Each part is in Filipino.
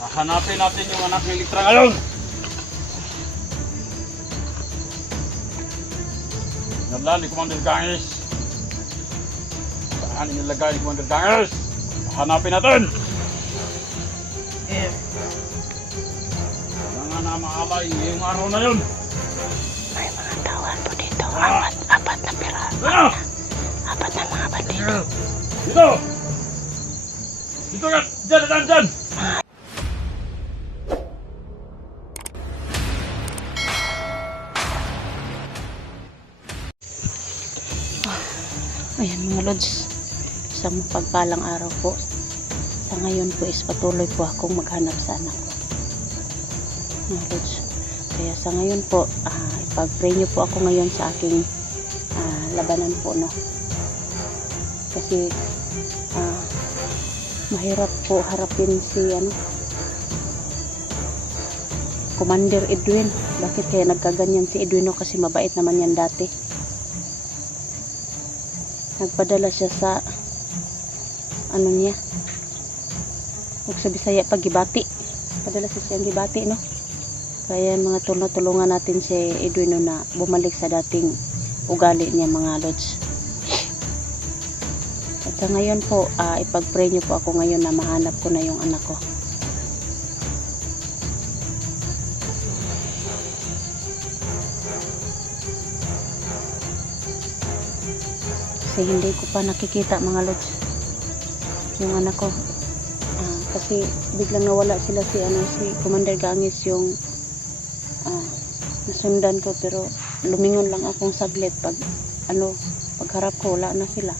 Hahanapin natin yung anak ni Litra ngayon. Nala ni Commander Gangis. Saan nilagay ni Commander Gangis? Hahanapin natin. Kailangan na maalay yung araw na yun. May mga tawan po dito. Ah. Apat, apat na pira. Ano? Apat na mga bandido. Dito! Dito ka! Diyan, diyan, diyan! Ayan mga lods. Isang pagpalang araw po. Sa ngayon po is patuloy po akong maghanap sa anak ko. Mga lods. Kaya sa ngayon po, ah, ipag-pray niyo po ako ngayon sa aking ah, labanan po, no? Kasi ah, mahirap po harapin si ano Commander Edwin. Bakit kaya nagkaganyan si Edwin no? Kasi mabait naman yan dati. Nagpadala siya sa ano niya? Huwag sa Bisaya pagibati padala siya siyang gibati no? Kaya mga tulungan natin si Edwin na bumalik sa dating ugali niya mga lods. At sa ngayon po ah, ipag-pray niyo po ako ngayon na mahanap ko na yung anak ko kasi hindi ko pa nakikita mga lods yung anak ko. Ah, kasi biglang nawala sila si ano si Commander Gangis yung ah, nasundan ko pero lumingon lang akong saglit pag ano pagharap ko wala na sila.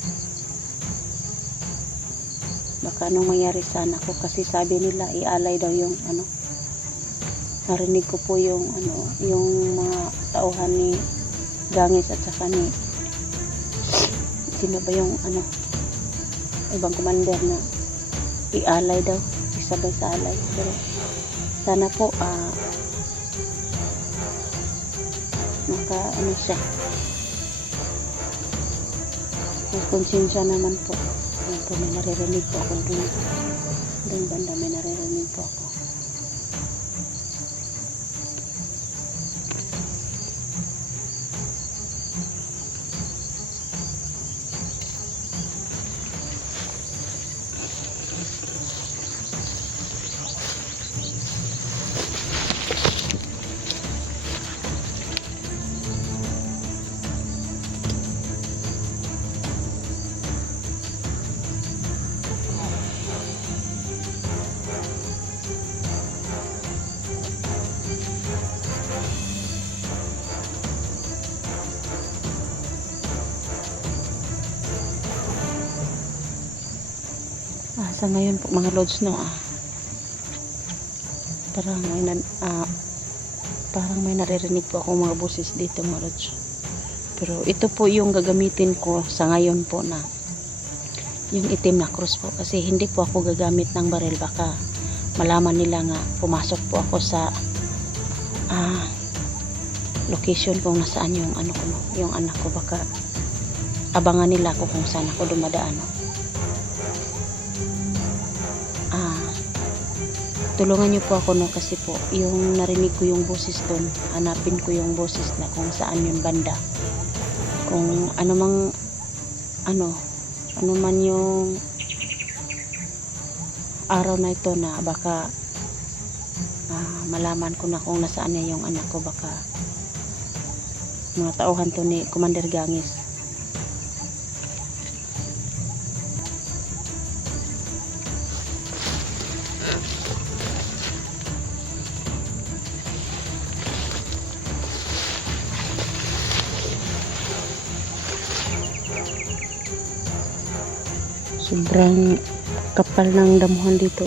Baka anong mangyari sa anak ko kasi sabi nila ialay daw yung ano narinig ko po yung ano yung mga tauhan ni Gangis at saka ni sino ba yung ano ibang commander na ialay daw? Isabay sa alay pero sana po ah maka ano siya? May konsensya naman po. Ayan po may naririnig po ako. Dun dun banda may naririnig po ako sa ngayon po mga lods no ah. Parang may nan, ah, parang may naririnig po ako mga boses dito mga lods. Pero ito po yung gagamitin ko sa ngayon po na yung itim na cross po kasi hindi po ako gagamit ng baril baka malaman nila nga pumasok po ako sa ah, location kung nasaan yung ano ko yung anak ko baka abangan nila ako kung saan ako dumadaan no. Tulungan niyo po ako no kasi po yung narinig ko yung boses doon hanapin ko yung boses na kung saan yung banda. Kung ano mang ano ano man yung araw na ito na baka ah, malaman ko na kung nasaan na yung anak ko baka mga tauhan to ni Commander Gangis sobrang kapal ng damuhan dito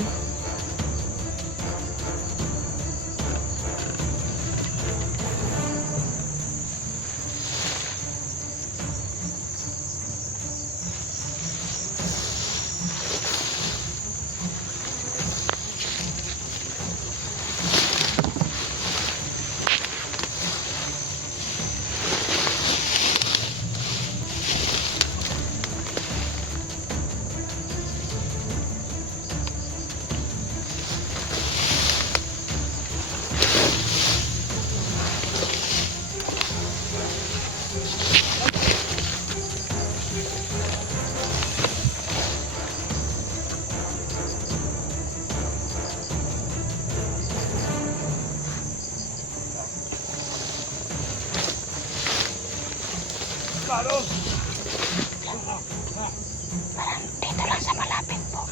dito lang sa malapit po.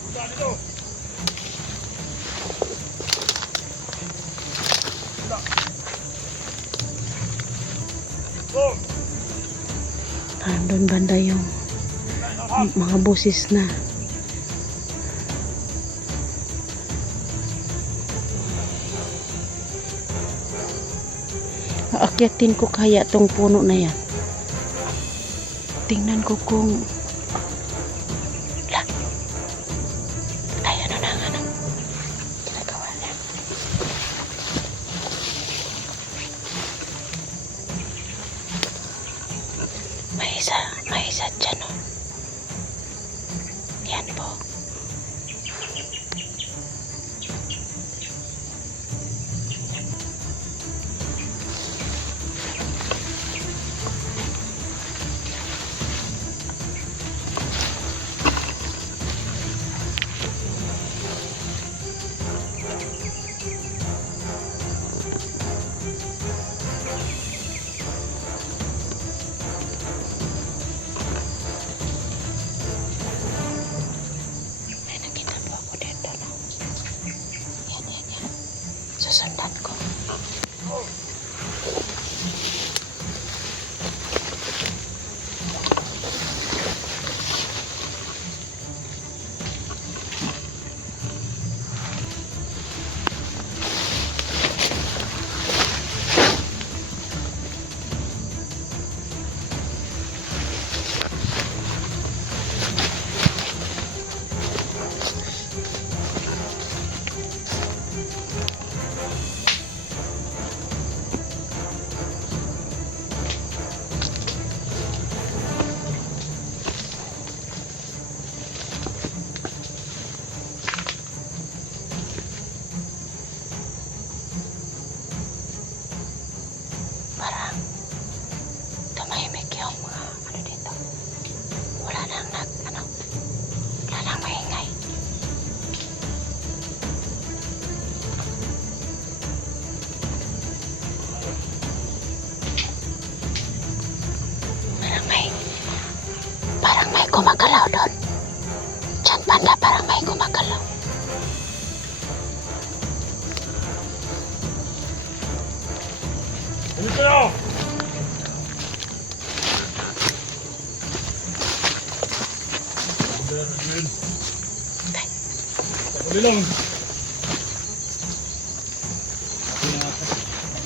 Nandun banda yung mga busis na. Aakyatin ko kaya tong puno na yan. Tingnan ko kung... gumagalaw doon. Diyan banda parang may gumagalaw. Dito kayo! Kabilong!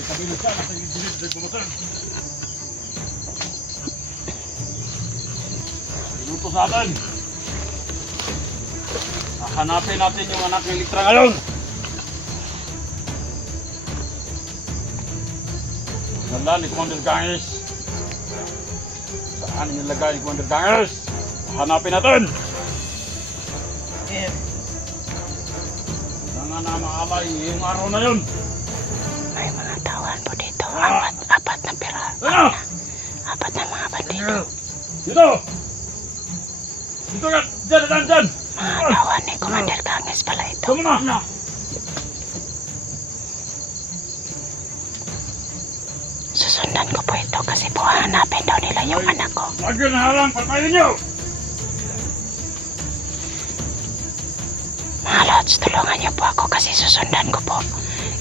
Kabilong siya, nasa gilid sa gumatan. Minuto sa atin. Hanapin natin yung anak ni Litra ngayon. Ganda ni Commander Gangis. Saan nilagay ni Commander Gangis? Hanapin natin. Wala nga na maalay yung araw na yun. May mga tawan po dito. Ah. Apat, apat na pira. Ano? Apat na mga bandido. Dito! Dito ka! Diyan, diyan, diyan! Mga tawan ni Commander Ganges pala ito. Tama na! Susundan ko po ito kasi po hanapin daw nila yung anak ko. Huwag yun halang, patayin niyo! Mga lods, tulungan niyo po ako kasi susundan ko po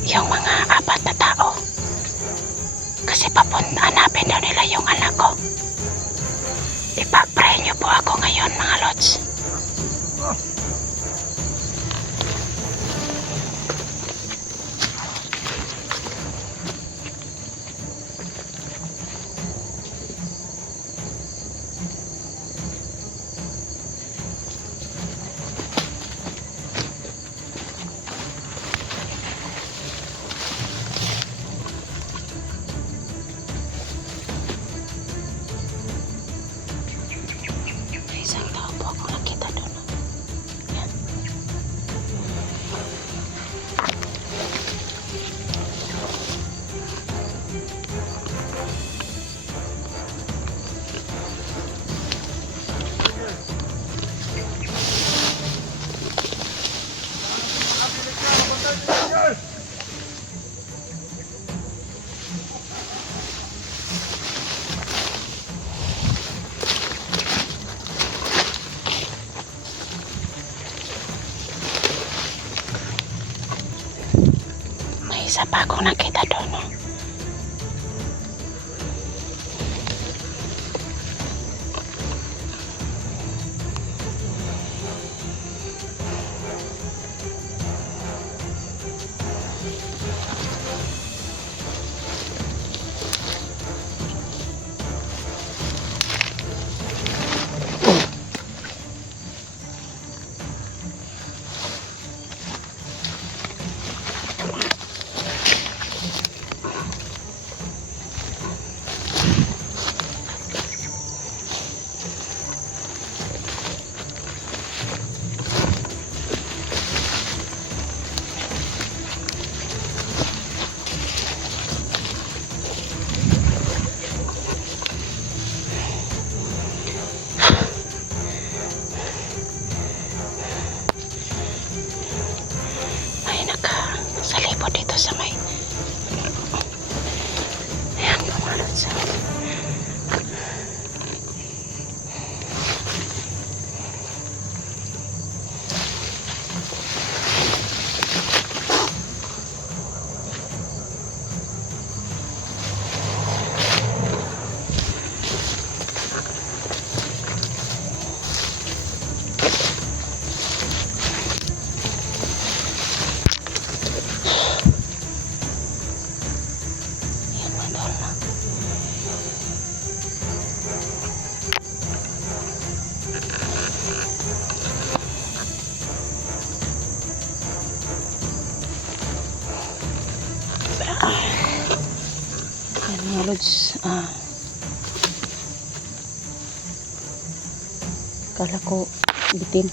yung mga apat na tao. Kasi papun hanapin daw nila yung anak ko. Isa pa akong nakita doon. আচ্ছা Lods. Ah. Kala ko bitin.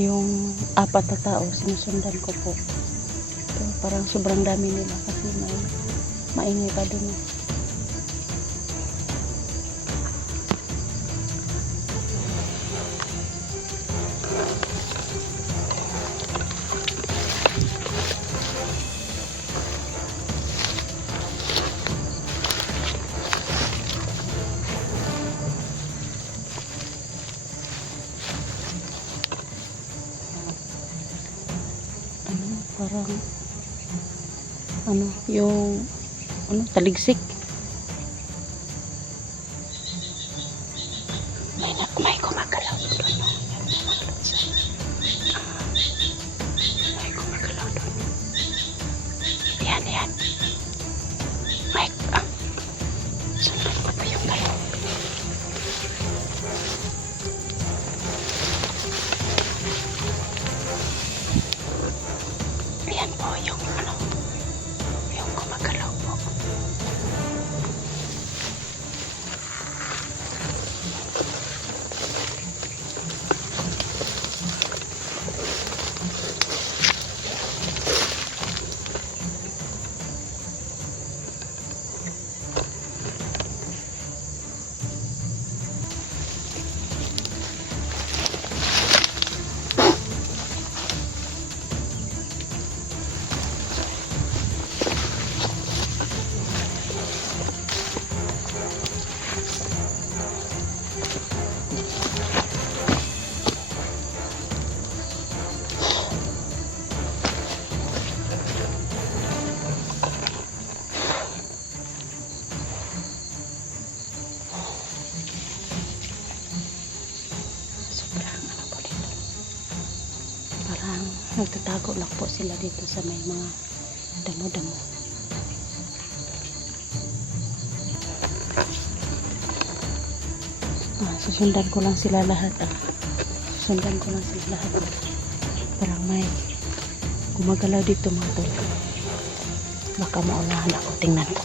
yung apat na tao sinusundan ko po so, parang sobrang dami nila kasi may maingay pa dun eh. Ano yung ano taligsik parang nagtatago lang po sila dito sa may mga damo-damo. Ah, susundan ko lang sila lahat ah. susundan ko lang sila lahat. Parang may gumagalaw dito mga tol baka maunahan ako. Tingnan ko